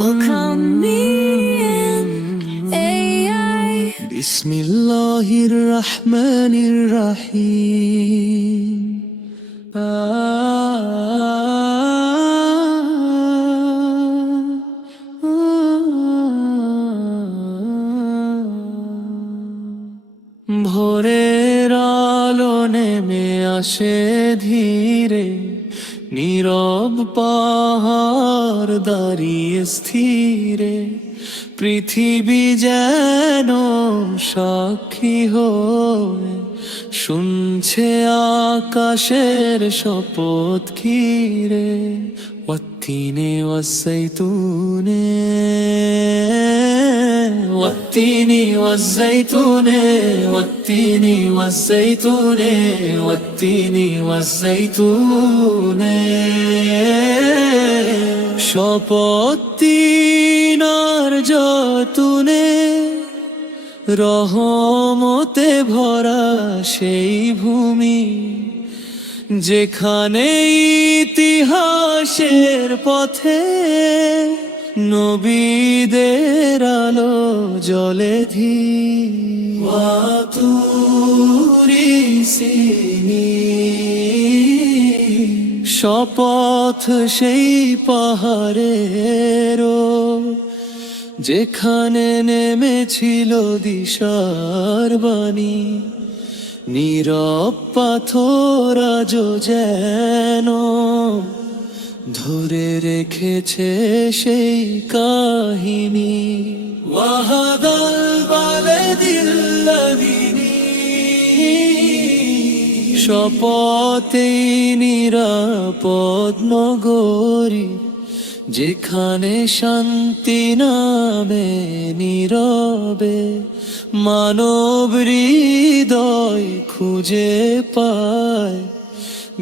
Welcome me in AI. বিসমিল্লাহির রহমানির রহিম। ভোরের আলো নেমে আসে ধীরে, নীরব পাহাড় দাঁড়িয়ে স্থিরে, পৃথিবী যেন সাক্ষী হয়ে শুনছে আকাশের শপথ ঘিরে। ওয়াত্তিনে ওয়াজ্জাইতুনে ওয়াত্তিনি ওয়াজ্জাইতুনে ওয়াত্তিনি ওয়াজ্জাইতুনে ওয়াত্তিনি ওয়াজ্জাইতুনে। শপথ তিন আর জয়তুনে, রহমতে ভরা সেই ভূমি যেখানে ইতিহাসের পথে নবীদের আলো জ্বলে ধীরে। ওয়াতুরি সিনিন, শপথ সেই পাহাড়েরও যেখানে নেমেছিল দিশার বাণী। নীরব পাথর আজও যেন ধরে রেখেছে সেই কাহিনী। ওয়াহাদাল বালাদিল্লাযী, শপথে নিরাপদ নগরী যেখানে শান্তি নামে নীরবে মানব হৃদয় খুঁজে পায়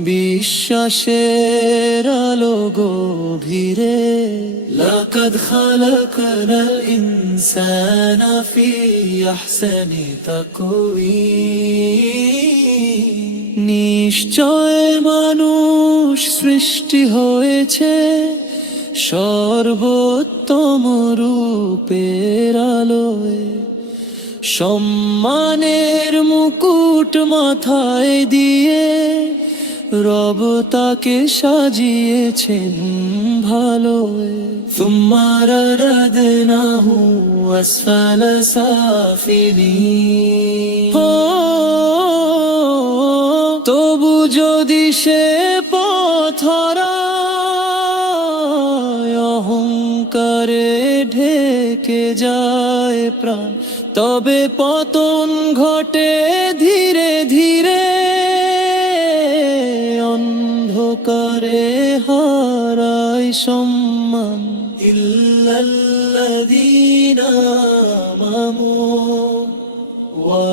বিশ্বাসের আলো গভীরে। লাকাদ খালাকনাল ইনসানা ফি আহসানি তাকওয়িম, নিশ্চয় মানুষ সৃষ্টি হয়েছে সর্বোত্তম রূপের আলোয়। সম্মানের মুকুট মাথায় দিয়ে রব তাকে সাজিয়েছেন ভালোয়। সুম্মা রাদাদনাহু আসফালা সাফিলিন, তবু যদি সে পথ হারায়, অহংকারে ঢেকে যায় প্রাণ, তবে পতন ঘটে ধীরে ধীরে। অন্ধকারে হারায় সম্মান ইল্লাল্লাযীনা আমানু ওয়া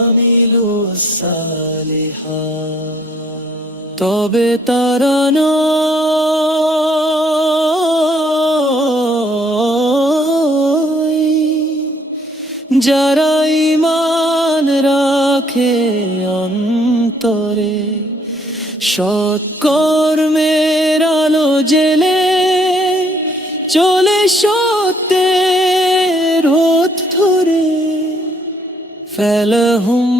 আমিলুস সালিহাত, তবে তারা নয় যারা ঈমান রাখে অন্তরে, সৎকর্মের আলো জেলে চলে সত্যের পথ ধরে। ফালাহুম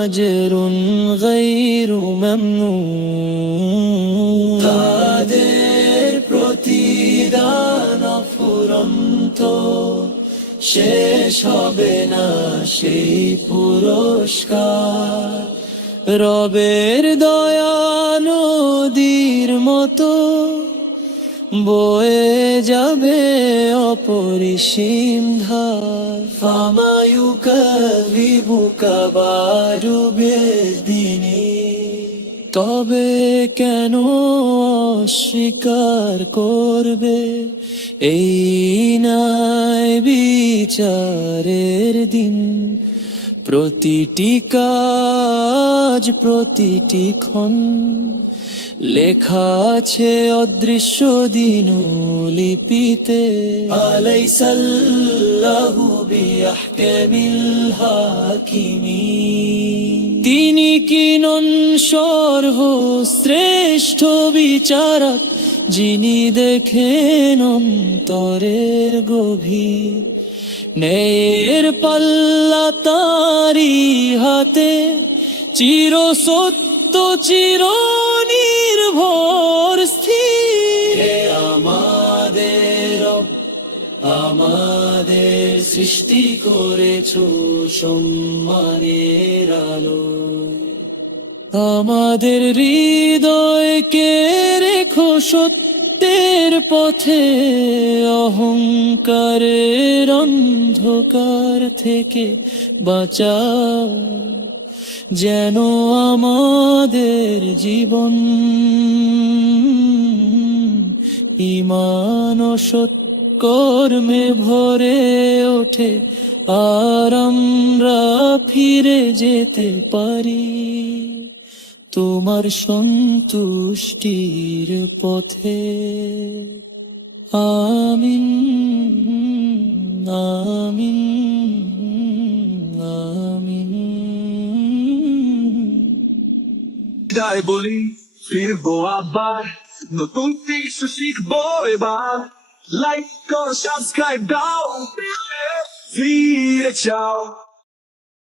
আজরুন গায়রু মামনুন, তাদের প্রতিদান অফুরন্ত, শেষ হবে না সেই পুরস্কার। রবের দয়া নদীর মতো বয়ে যাবে অপরিসীম ধার। ফামা ইউকাযযিবুকা বা'দু বিদ্দীনি, তবে কেন অস্বীকার করবে এই ন্যায় বিচারের দিন। প্রতিটি কাজ প্রতিটি ক্ষণ লেখা আছে অদৃশ্য দিনলিপিতে। আলাইসাল্লাহু বিআহকামিল হাকিমিন, তিনি কি নন সর্বশ্রেষ্ঠ বিচারক, যিনি দেখেন অন্তরের গভীর। ন্যায়ের পাল্লা তারি হাতে, চির সত্য চির নির্ভর স্থির। হে আমাদের রব, আমাদের সৃষ্টি করেছো সম্মানের আলো। আমাদের হৃদয়কে রেখো সত্যের পথে, অহংকারের অন্ধকার থেকে বাঁচাও। যেন আমাদের জীবন ঈমান ও সৎকর্মে ভরে ওঠে, আর আমরা ফিরে যেতে পারি তোমার সন্তুষ্টির পথে। আমিন, আমিন, আমিন। বিদায় বলি, ফিরবো আবার, নতুন কিছু শিখবো এবার। লাইক করো, সাবস্ক্রাইব দাও, ফিরে যাও।